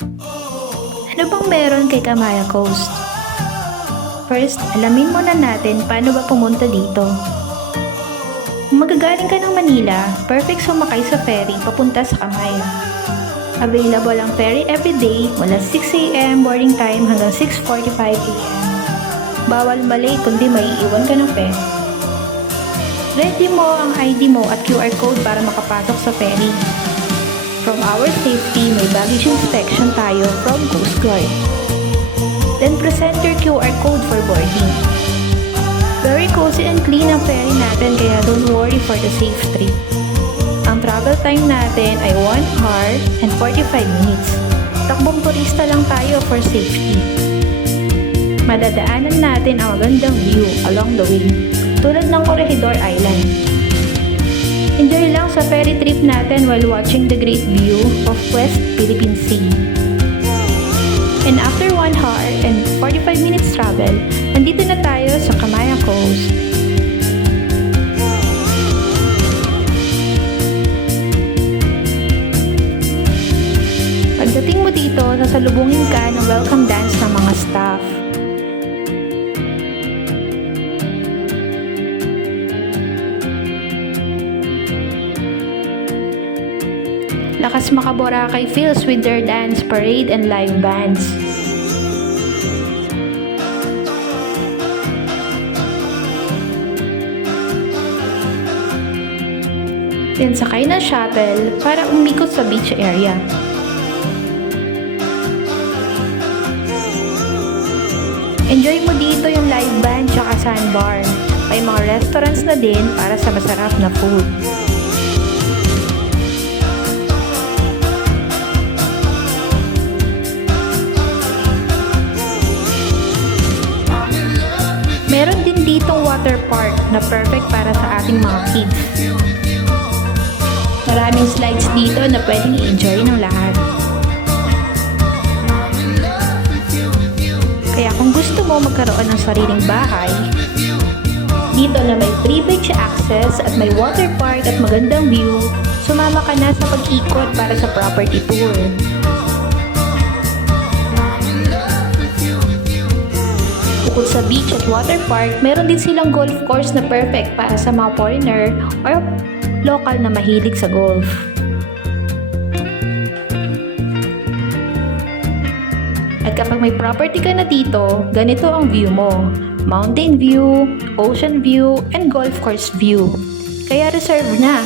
Ano bang meron kay Camaya Coast? First, alamin muna natin paano ba pumunta dito. Kung magagaling ka ng Manila, perfect sumakay sa ferry papunta sa Camaya. Available ang ferry everyday mula 6 a.m. boarding time hanggang 6:45 a.m. Bawal malate kundi maiiwan ka ng ferry. Ready mo ang ID mo at QR code para makapasok sa ferry. From our safety, may baggage inspection tayo from Coast Guard. Then present your QR code for boarding. Very cozy and clean ang ferry natin kaya don't worry for the safe trip. Ang travel time natin ay 1 hour and 45 minutes. Takbong turista lang tayo for safety. Madadaanan natin ang magandang view along the way, tulad ng Corregidor Island. Enjoy lang sa ferry trip natin while watching the great view of West Philippine Sea. And after 1 hour and 45 minutes travel, nandito na tayo sa Camaya Coast. Pagdating mo dito, sasalubungin ka ng welcome dance ng mga staff. Lakas Makaboracay feels with their dance parade and live bands. Then sakay na shuttle para umikot sa beach area. Enjoy mo dito yung live band tsaka sandbar. May mga restaurants na din para sa masarap na food. Meron din ditong water park na perfect para sa ating mga kids. Maraming slides dito na pwedeng i-enjoy ng lahat. Kaya kung gusto mo magkaroon ng sariling bahay, dito na may free beach access at may water park at magandang view, sumama ka na sa pag-ikot para sa property tour. Bukod sa beach at water park, meron din silang golf course na perfect para sa mga foreigner or local na mahilig sa golf. At kapag may property ka na dito, ganito ang view mo: mountain view, ocean view, and golf course view. Kaya reserve na!